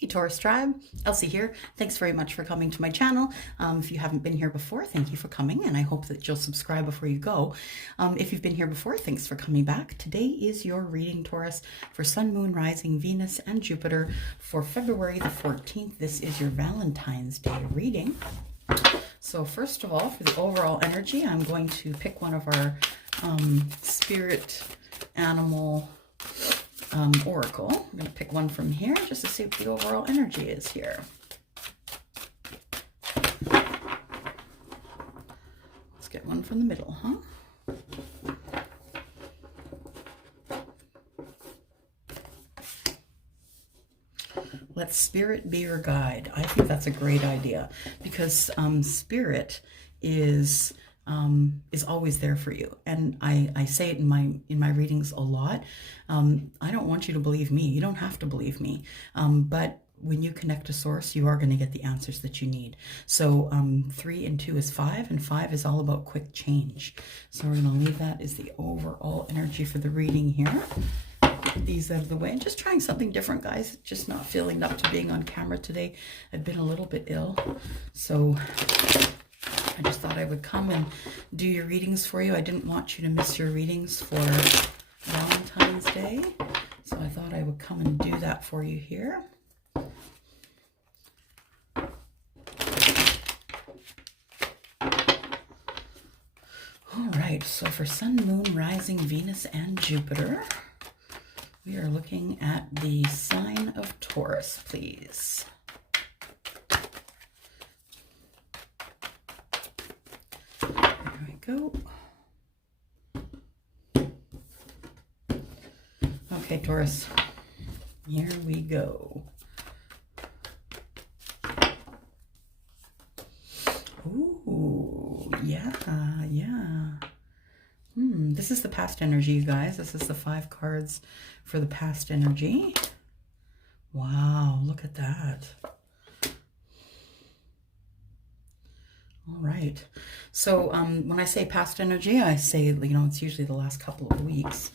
Hey Taurus Tribe, Elsie here. Thanks very much for coming to my channel. If you haven't been here before, thank you for coming, and I hope that you'll subscribe before you go. If you've been here before, thanks for coming back. Today is your reading, Taurus, for Sun, Moon, Rising, Venus, and Jupiter for February the 14th. This is your Valentine's Day reading. So first of all, for the overall energy, I'm going to pick one of our spirit animal oracle. I'm going to pick one from here just to see what the overall energy is here. Let's get one from the middle, huh? Let spirit be your guide. I think that's a great idea because spirit is always there for you, and I say it in my readings a lot. I don't want you to believe me. You don't have to believe me, but when you connect to source, you are going to get the answers that you need. So 3 and 2 is 5, and 5 is all about quick change. So we're going to leave that as the overall energy for the reading here. Get these out of the way. And just trying something different, guys. Just not feeling up to being on camera today. I've been a little bit ill, so I just thought I would come and do your readings for you. I didn't want you to miss your readings for Valentine's Day, so I thought I would come and do that for you here. All right, so for Sun, Moon, Rising, Venus, and Jupiter, we are looking at the sign of Taurus, please. There we go. Okay, Taurus, here we go. Ooh, yeah. This is the past energy, you guys. This is the 5 cards for the past energy. Wow, look at that. All right. So when I say past energy, I say, it's usually the last couple of weeks.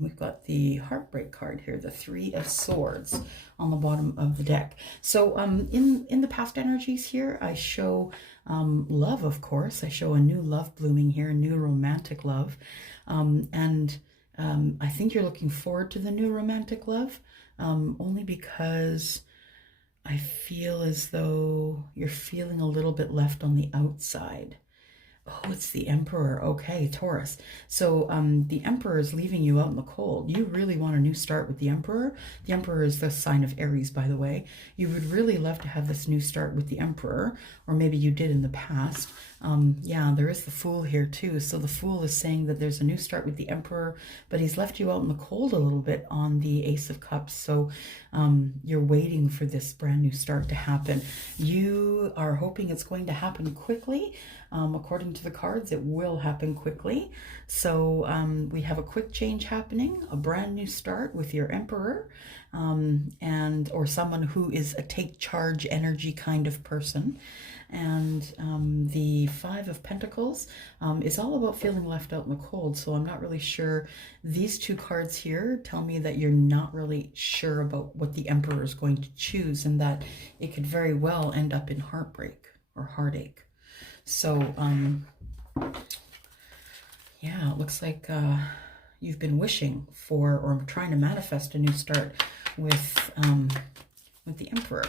We've got the heartbreak card here, the 3 of Swords on the bottom of the deck. So in the past energies here, I show love, of course. I show a new love blooming here, a new romantic love. I think you're looking forward to the new romantic love, only because I feel as though you're feeling a little bit left on the outside. Oh, it's the Emperor. Okay, Taurus. So the Emperor is leaving you out in the cold. You really want a new start with the Emperor. The Emperor is the sign of Aries, by the way. You would really love to have this new start with the Emperor, or maybe you did in the past. Yeah, there is the Fool here too. So the Fool is saying that there's a new start with the Emperor, but he's left you out in the cold a little bit on the Ace of Cups. So you're waiting for this brand new start to happen. You are hoping it's going to happen quickly. According to the cards, it will happen quickly. So we have a quick change happening, a brand new start with your Emperor, or someone who is a take charge energy kind of person. And the 5 of Pentacles is all about feeling left out in the cold. So I'm not really sure. These 2 cards here tell me that you're not really sure about what the Emperor is going to choose, and that it could very well end up in heartbreak or heartache. So, yeah, it looks like you've been wishing for or trying to manifest a new start with the Emperor.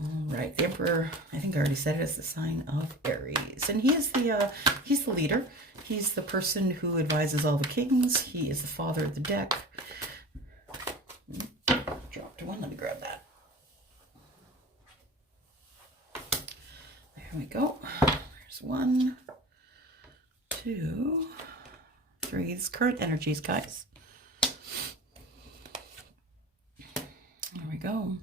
All right, the Emperor, I think I already said it, is the sign of Aries. And he is he's the leader. He's the person who advises all the kings. He is the father of the deck. Dropped one, let me grab that. There we go. There's 1, 2, 3. It's current energies, guys. There we go.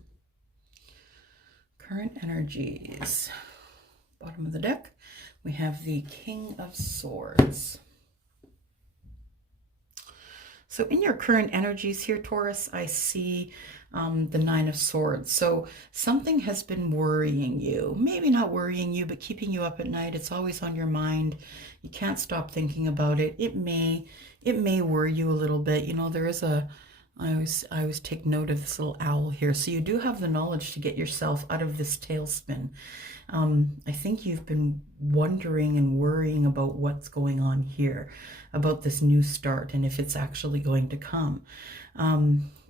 Current energies. Bottom of the deck, we have the King of Swords. So in your current energies here, Taurus, I see the 9 of Swords. So something has been worrying you. Maybe not worrying you, but keeping you up at night. It's always on your mind. You can't stop thinking about it. It may worry you a little bit. There is a I always take note of this little owl here. So you do have the knowledge to get yourself out of this tailspin. I think you've been wondering and worrying about what's going on here, about this new start, and if it's actually going to come.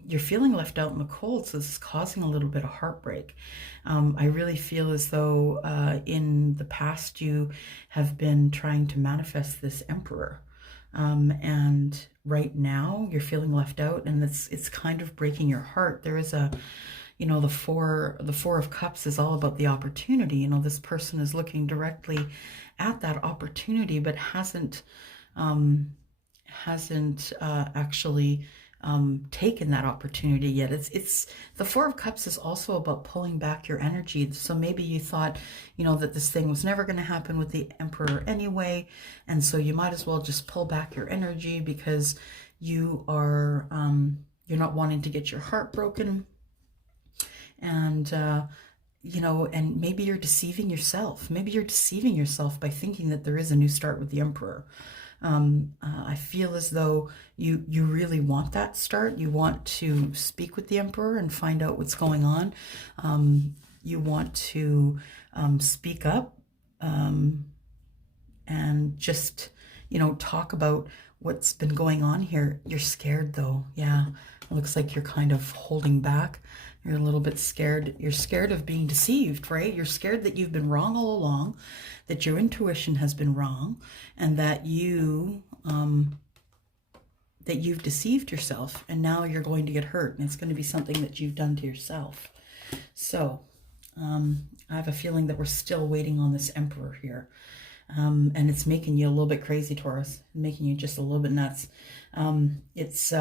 You're feeling left out in the cold, so this is causing a little bit of heartbreak. I really feel as though in the past you have been trying to manifest this emperor. And right now you're feeling left out, and it's kind of breaking your heart. There is a, you know, the four of cups is all about the opportunity. You know, this person is looking directly at that opportunity, but hasn't actually taken that opportunity yet. It's the Four of Cups is also about pulling back your energy. So maybe you thought, you know, that this thing was never going to happen with the Emperor anyway, and so you might as well just pull back your energy because you are you're not wanting to get your heart broken, and you know, and maybe you're deceiving yourself. Maybe you're deceiving yourself by thinking that there is a new start with the Emperor. I feel as though you really want that start. You want to speak with the Emperor and find out what's going on. You want to speak up and just, you know, talk about what's been going on here. You're scared though. Yeah, it looks like you're kind of holding back. You're a little bit scared. You're scared of being deceived, right? You're scared that you've been wrong all along, that your intuition has been wrong, and that you've deceived yourself, and now you're going to get hurt, and it's going to be something that you've done to yourself. So I have a feeling that we're still waiting on this Emperor here. And it's making you a little bit crazy, Taurus, making you just a little bit nuts. It's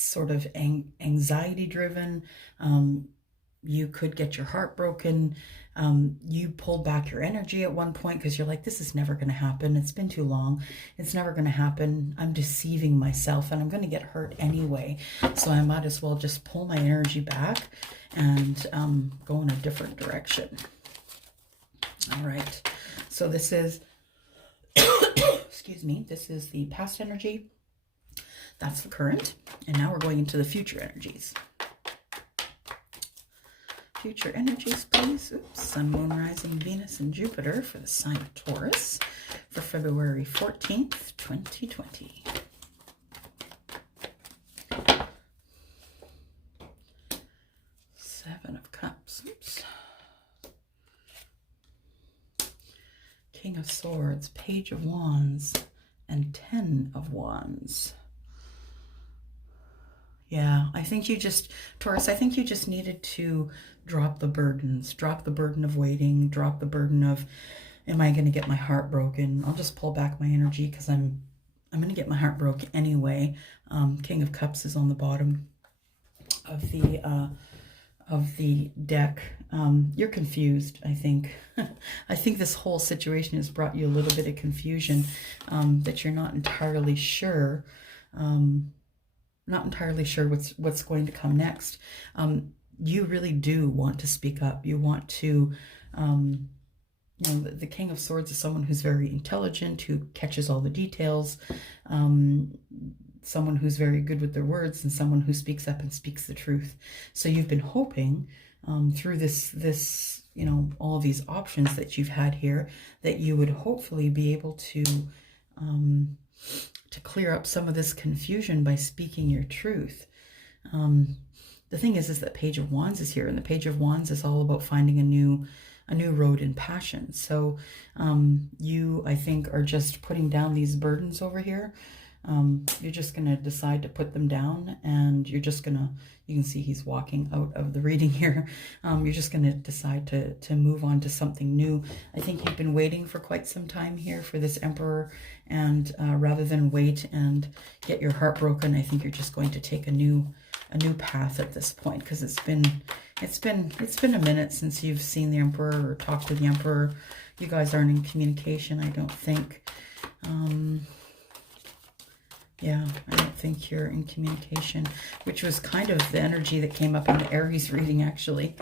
sort of anxiety driven. You could get your heart broken. You pulled back your energy at one point because you're like, this is never going to happen. It's been too long. It's never going to happen. I'm deceiving myself and I'm going to get hurt anyway. So I might as well just pull my energy back and go in a different direction. All right. So this is, excuse me, this is the past energy. That's the current. And now we're going into the future energies. Future energies, please. Oops. Sun, Moon, Rising, Venus, and Jupiter for the sign of Taurus for February 14th, 2020. Seven of Cups. Oops. King of Swords, Page of Wands, and 10 of Wands. Yeah, I think you just, Taurus, I think you just needed to drop the burdens, drop the burden of waiting, drop the burden of, am I going to get my heart broken? I'll just pull back my energy because I'm going to get my heart broken anyway. King of Cups is on the bottom of the deck. You're confused, I think. I think this whole situation has brought you a little bit of confusion, that you're not entirely sure, what's going to come next. You really do want to speak up. You want to, you know, the King of Swords is someone who's very intelligent, who catches all the details, someone who's very good with their words, and someone who speaks up and speaks the truth. So you've been hoping through this, you know, all these options that you've had here, that you would hopefully be able to clear up some of this confusion by speaking your truth. The thing is that Page of Wands is here, and the Page of Wands is all about finding a new road in passion. So you, I think, are just putting down these burdens over here. You're just going to decide to put them down, and you're just going to, you can see he's walking out of the reading here. You're just going to decide to move on to something new. I think you've been waiting for quite some time here for this Emperor, and rather than wait and get your heart broken, I think you're just going to take a new path at this point, because it's been a minute since you've seen the Emperor or talked to the Emperor. You guys aren't in communication, I don't think. Yeah, I don't think you're in communication, which was kind of the energy that came up in the Aries reading, actually.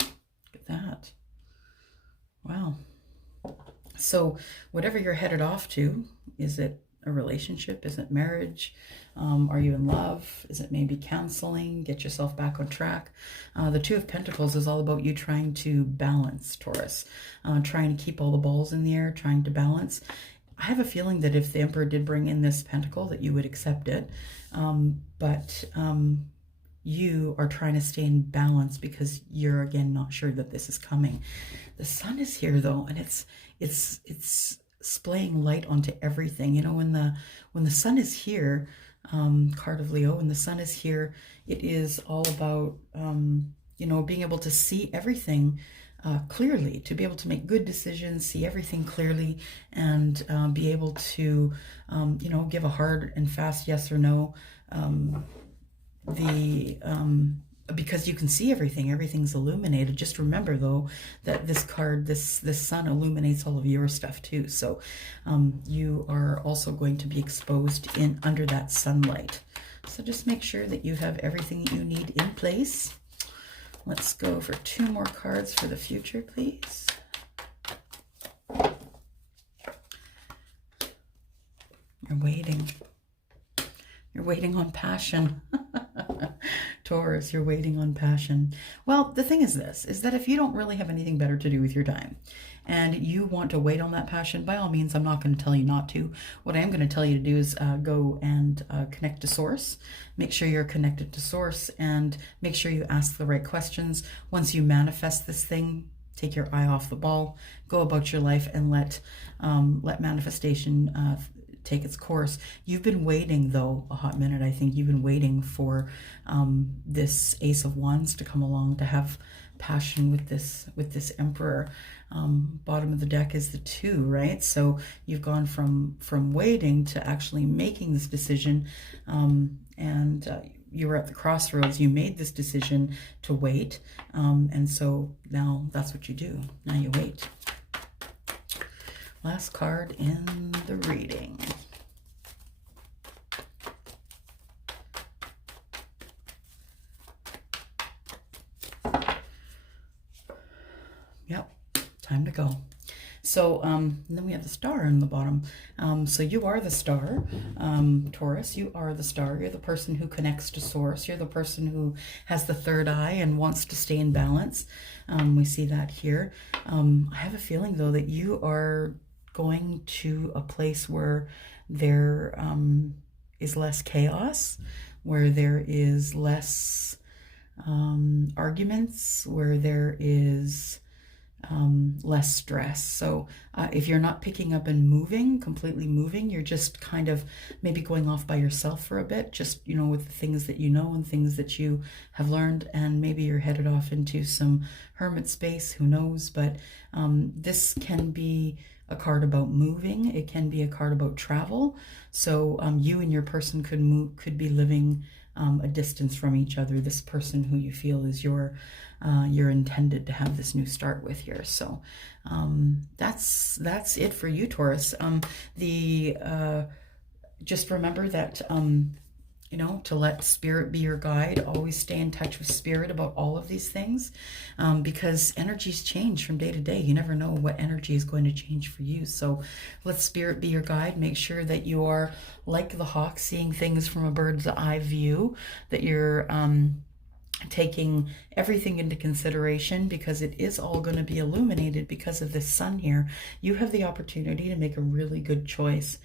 Look at that. Wow. So whatever you're headed off to, is it a relationship? Is it marriage? Are you in love? Is it maybe counseling? Get yourself back on track. The Two of Pentacles is all about you trying to balance, Taurus, trying to keep all the balls in the air, trying to balance. I have a feeling that if the Emperor did bring in this pentacle, that you would accept it. But you are trying to stay in balance because you're, again, not sure that this is coming. The Sun is here, though, and it's splaying light onto everything. You know, when the Sun is here, card of Leo, when the Sun is here, it is all about, you know, being able to see everything clearly, to be able to make good decisions, see everything clearly, and be able to, you know, give a hard and fast yes or no. Because you can see everything, everything's illuminated. Just remember, though, that this card, this Sun illuminates all of your stuff too. So you are also going to be exposed under that sunlight. So just make sure that you have everything that you need in place. Let's go for 2 more cards for the future, please. You're waiting. You're waiting on passion. Taurus, you're waiting on passion. Well, the thing is this, is that if you don't really have anything better to do with your time and you want to wait on that passion, by all means, I'm not going to tell you not to. What I am going to tell you to do is go and connect to Source. Make sure you're connected to Source and make sure you ask the right questions. Once you manifest this thing, take your eye off the ball, go about your life, and let manifestation take its course. You've been waiting, though, a hot minute. I think you've been waiting for this Ace of Wands to come along, to have passion with this Emperor. Bottom of the deck is the 2, right? So you've gone from waiting to actually making this decision, and you were at the crossroads. You made this decision to wait, and so now that's what you do. Now you wait. Last card in the reading. Yep, time to go. So then we have the star in the bottom. So you are the star, Taurus. You are the star. You're the person who connects to Source. You're the person who has the third eye and wants to stay in balance. We see that here. I have a feeling, though, that you are going to a place where there is less chaos, where there is less arguments, where there is less stress. So if you're not picking up and moving, completely moving, you're just kind of maybe going off by yourself for a bit, just, you know, with the things that you know and things that you have learned, and maybe you're headed off into some hermit space, who knows. But this can be a card about moving. It can be a card about travel. So you and your person could be living a distance from each other. This person who you feel is you're intended to have this new start with here. So that's it for you, Taurus. Just remember that you know, to let spirit be your guide. Always stay in touch with spirit about all of these things, because energies change from day to day. You never know what energy is going to change for you. So let spirit be your guide. Make sure that you are like the hawk, seeing things from a bird's eye view, that you're taking everything into consideration, because it is all going to be illuminated because of this Sun here. You have the opportunity to make a really good choice,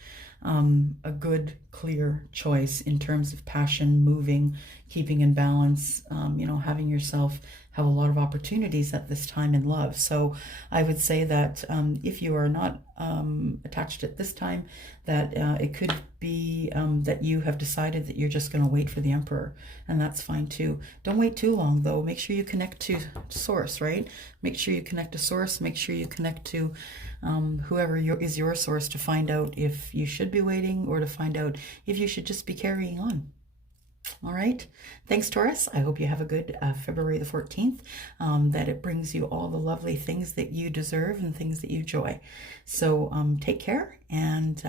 a good, clear choice in terms of passion, moving, keeping in balance, you know, having yourself have a lot of opportunities at this time in love. So I would say that if you are not attached at this time, that it could be that you have decided that you're just going to wait for the Emperor, and that's fine too. Don't wait too long, though. Make sure you connect to Source, right? Make sure you connect to Source. Make sure you connect to whoever is your source, to find out if you should be waiting, or to find out if you should just be carrying on. All right. Thanks, Taurus. I hope you have a good February the 14th, that it brings you all the lovely things that you deserve and things that you enjoy. So take care. And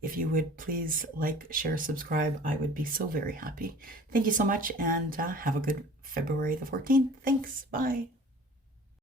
if you would please like, share, subscribe, I would be so very happy. Thank you so much, and have a good February the 14th. Thanks. Bye.